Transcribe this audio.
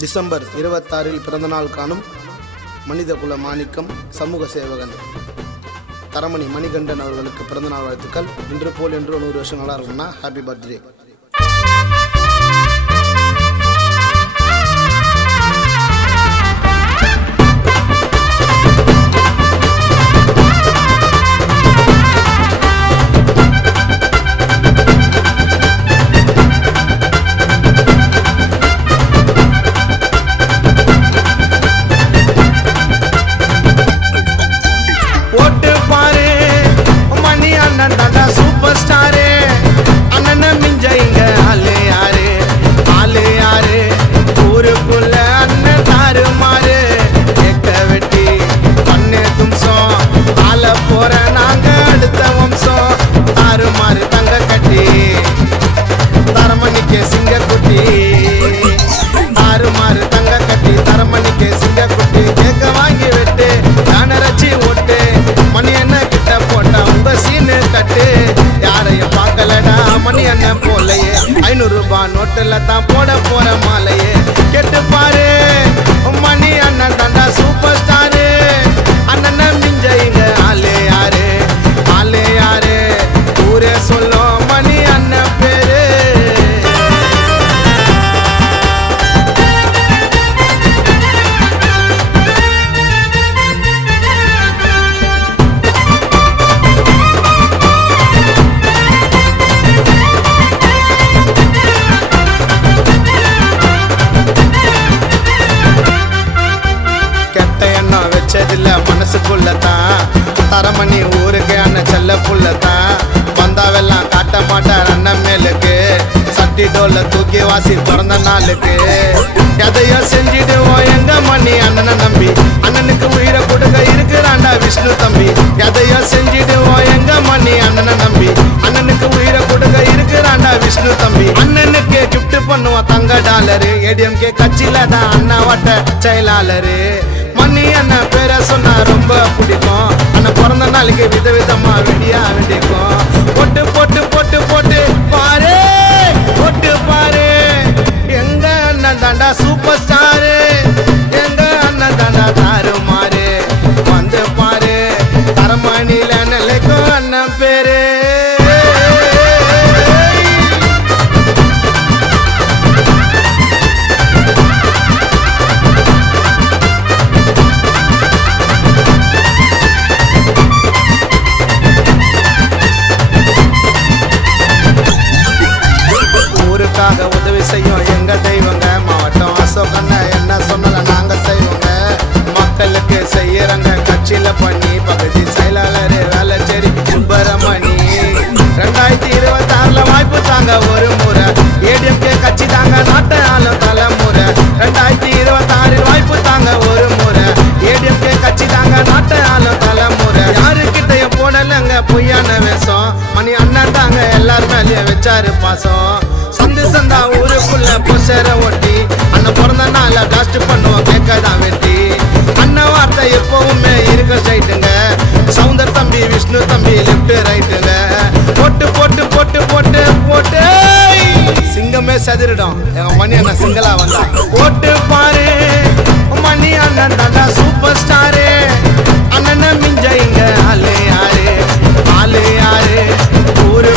December 26 பிறந்தநாள் காணும் மனிதகுல மாணிக்கம் சமூக சேவகன் தரமணி மணிகண்டன் அவர்களுக்கு பிறந்தநாள் வாழ்த்துக்கள். இன்று போல் என்று 100 வருஷம் நல்லா இருக்கும்னா ஹாப்பி பர்த்டே. சூப்பர் ஸ்டாரு அண்ணன் மிஞ்ச இங்க ஆளு யாரு ஆளு யாரு ஊருக்குள்ள அண்ணன் தாறு மாறு எக்க வெட்டி பண்ணு தும்சம் ஆள போற நாங்க அடுத்த வம்சம் தாறு மாறு தங்க கட்டி தரமணிக்கு சிங்க குட்டி தாறு மாறு தங்க கட்டி தரமணிக்கு சிங்க குட்டி கேக்க வாங்கி வெட்டு தானரச்சி ஓட்டு மணி என்ன கிட்ட போட்டா உங்க சீனு கட்டு யாரையும் பார்க்கலடா மணி அண்ணன் போலையே 500 ரூபாய் நோட்டுல தான் போட போற மாலையே கெட்டு பாரு மணி அண்ணன் தாண்டா சூப்பர் ஸ்டாரு அண்ணன் மிஞ்ச இங்க ஆளு யாரு ஆளு யாரு ஊரே சொல்லும் மணி அண்ணன் பேரு. வச்சதில்ல மனசுக்குள்ளதான் தரமணி ஊருக்கு அண்ணன் செல்ல புள்ளதான் வந்தாவெல்லாம் காட்ட மாட்டார் அண்ணன் மேலுக்கு சட்டி டோல்ல தூக்கி வாசி பிறந்த நாளுக்கு எதையும் செஞ்சிடுவோம் எங்க மணி அண்ணனை நம்பி அண்ணனுக்கு உயிரை கொடுக்க இருக்கிறாண்டா விஷ்ணு தம்பி எதையும் செஞ்சிடுவோம் எங்க மணி அண்ணனை நம்பி அண்ணனுக்கு உயிரை கொடுக்க இருக்கிறாண்டா விஷ்ணு தம்பி அண்ணனுக்கு கிஃப்ட் பண்ணுவோம் தங்க டாலரு ஏடிஎம்கே கட்சியில தான் அண்ணா வட்ட செயலாளரு மணி அண்ணன் பேரை சொன்னா ரொம்ப பிடிக்கும் அண்ணன் பிறந்த நாளைக்கு விதவிதமா வெடியா வெடிக்கும் போட்டு போட்டு போட்டு போட்டு பாரு போட்டு பாரு எங்க அண்ணன் தாண்டா சூப்பர் ஸ்டாரு எங்க அண்ணன் தாண்டா தாறு மாறு வந்து பாரு தரமணியில நிலைக்கும் அண்ணன் பேரு. உதவி செய்யும் எங்க தெய்வங்க மாவட்டம் அசோகண்ண என்ன சொன்னால நாங்க செய்வோங்க மக்களுக்கு செய்யறங்க கட்சியில பண்ணி பகுதி செயலாளர் வேலைச்சேரி சுப்பரமணி 2026 வாய்ப்பு தாங்க ஒரு முறை ஏடிஎம்கே கட்சி தாங்க நாட்டை ஆளும் தலைமுறை 2026 வாய்ப்பு தாங்க ஒரு முறை ஏடிஎம்கே கட்சி தாங்க நாட்டை ஆளும் தலைமுறை யாருக்கிட்டையும் போடலங்க பொய்யான வேஷம் மணி அண்ணன் தாங்க எல்லாரும் மேலேயே வச்சாரு பாசம் சந்து சந்தா ஊருக்குள்ள பொசர ஒட்டி அண்ணன் பிறந்த நாள பிளாஸ்ட் பண்ணுவோம் கேட்கதான் வெட்டி அண்ணன் வார்த்தை எப்பவுமே இருக்க ஸ்ட்ரைட்டுங்க சவுந்தர் தம்பி விஷ்ணு தம்பி லெப்ட் ரைட்டுங்க போட்டு போட்டு போட்டு போட்டு போட்டு சிங்கமே சதிரிடும் எங்க மணி அண்ணன் சிங்களா வந்தா போட்டு பாரு மணி அண்ணன் தாண்டா சூப்பர் ஸ்டாரு அண்ணன் மிஞ்ச இங்க ஆளு யாரு ஆளு யாரு ஊரு